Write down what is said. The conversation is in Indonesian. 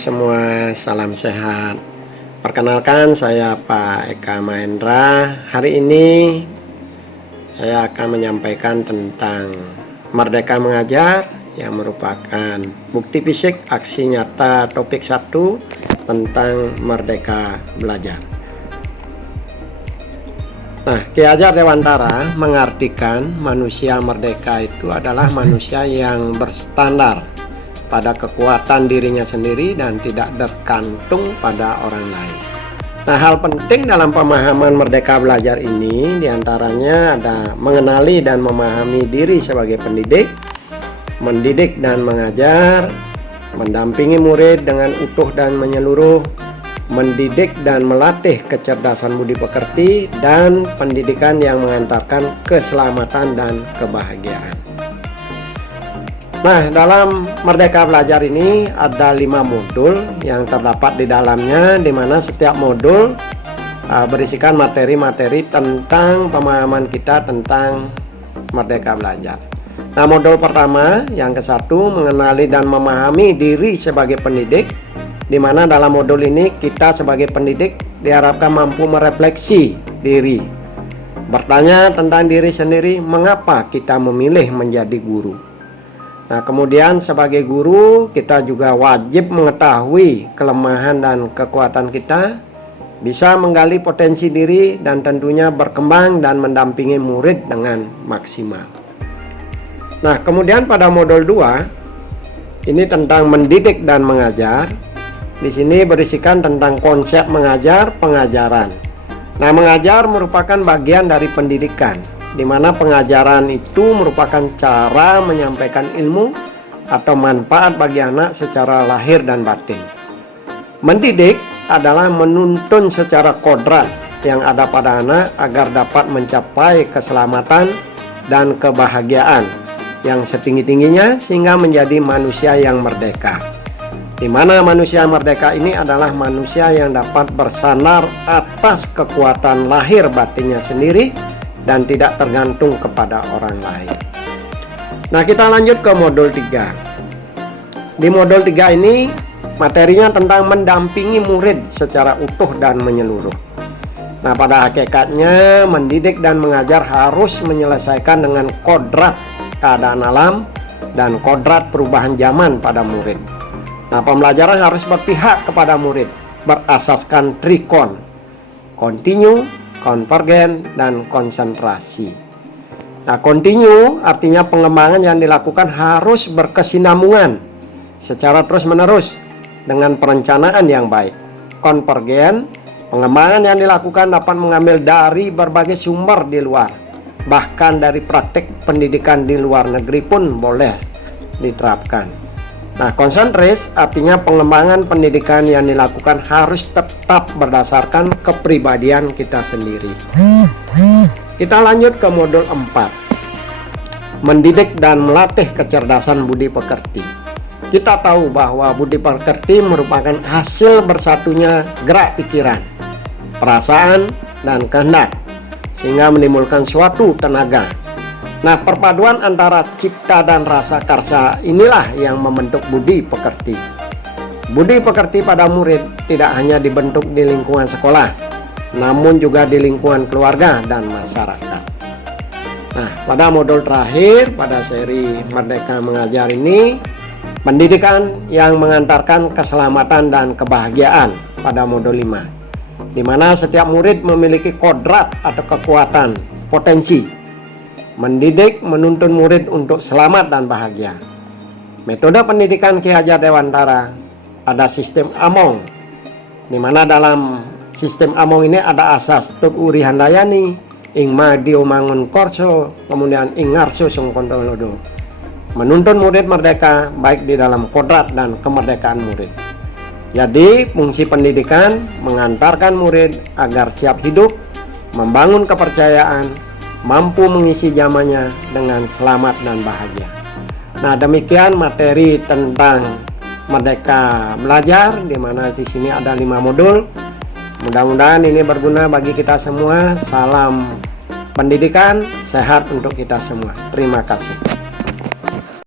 semua, salam sehat. Perkenalkan, saya Pak Eka Mahendra. Hari ini saya akan menyampaikan tentang Merdeka Mengajar yang merupakan bukti fisik aksi nyata topik 1 tentang Merdeka Belajar. Nah, Ki Hajar Dewantara mengartikan manusia merdeka itu adalah manusia yang berstandar pada kekuatan dirinya sendiri dan tidak tergantung pada orang lain. Nah, hal penting dalam pemahaman Merdeka Belajar ini diantaranya ada mengenali dan memahami diri sebagai pendidik, mendidik dan mengajar, mendampingi murid dengan utuh dan menyeluruh, mendidik dan melatih kecerdasan budi pekerti, dan pendidikan yang mengantarkan keselamatan dan kebahagiaan. Nah, dalam Merdeka Belajar ini ada 5 modul yang terdapat di dalamnya, di mana setiap modul berisikan materi-materi tentang pemahaman kita tentang Merdeka Belajar. Nah, modul pertama yang ke-1 mengenali dan memahami diri sebagai pendidik, di mana dalam modul ini kita sebagai pendidik diharapkan mampu merefleksi diri, bertanya tentang diri sendiri, mengapa kita memilih menjadi guru. Nah, kemudian sebagai guru kita juga wajib mengetahui kelemahan dan kekuatan kita, bisa menggali potensi diri, dan tentunya berkembang dan mendampingi murid dengan maksimal. Nah, kemudian pada modul 2 ini tentang mendidik dan mengajar. Di sini berisikan tentang konsep mengajar, pengajaran. Nah, mengajar merupakan bagian dari pendidikan, di mana pengajaran itu merupakan cara menyampaikan ilmu atau manfaat bagi anak secara lahir dan batin. Mendidik adalah menuntun secara kodrat yang ada pada anak agar dapat mencapai keselamatan dan kebahagiaan yang setinggi-tingginya sehingga menjadi manusia yang merdeka. Di mana manusia merdeka ini adalah manusia yang dapat bersandar atas kekuatan lahir batinnya sendiri dan tidak tergantung kepada orang lain. Nah, kita lanjut ke modul 3. Di modul 3 ini materinya tentang mendampingi murid secara utuh dan menyeluruh. Nah, pada hakikatnya mendidik dan mengajar harus menyelesaikan dengan kodrat keadaan alam dan kodrat perubahan zaman pada murid. Nah, pembelajaran harus berpihak kepada murid berasaskan trikon, continue, konvergen, dan konsentrasi. Nah, continue artinya pengembangan yang dilakukan harus berkesinambungan secara terus-menerus dengan perencanaan yang baik. Konvergen, pengembangan yang dilakukan dapat mengambil dari berbagai sumber di luar, bahkan dari praktik pendidikan di luar negeri pun boleh diterapkan. Nah, konsentris artinya pengembangan pendidikan yang dilakukan harus tetap berdasarkan kepribadian kita sendiri. Kita lanjut ke modul 4. Mendidik dan melatih kecerdasan budi pekerti. Kita tahu bahwa budi pekerti merupakan hasil bersatunya gerak pikiran, perasaan, dan kehendak, sehingga menimbulkan suatu tenaga. Nah, perpaduan antara cipta dan rasa karsa inilah yang membentuk budi pekerti. Budi pekerti pada murid tidak hanya dibentuk di lingkungan sekolah, namun juga di lingkungan keluarga dan masyarakat. Nah, pada modul terakhir pada seri Merdeka Mengajar ini, pendidikan yang mengantarkan keselamatan dan kebahagiaan pada modul 5, di mana setiap murid memiliki kodrat atau kekuatan, potensi mendidik, menuntun murid untuk selamat dan bahagia. Metode pendidikan Ki Hajar Dewantara ada sistem Among, di mana dalam sistem Among ini ada asas Tut Uri Handayani, Ing Madio Mangun Korso, kemudian Ing Ngarso Sungkondolodo. Menuntun murid merdeka baik di dalam kodrat dan kemerdekaan murid. Jadi fungsi pendidikan mengantarkan murid agar siap hidup, membangun kepercayaan, mampu mengisi zamannya dengan selamat dan bahagia. Nah, demikian materi tentang Merdeka Belajar, di mana di sini ada 5 modul. Mudah-mudahan ini berguna bagi kita semua. Salam pendidikan, sehat untuk kita semua. Terima kasih.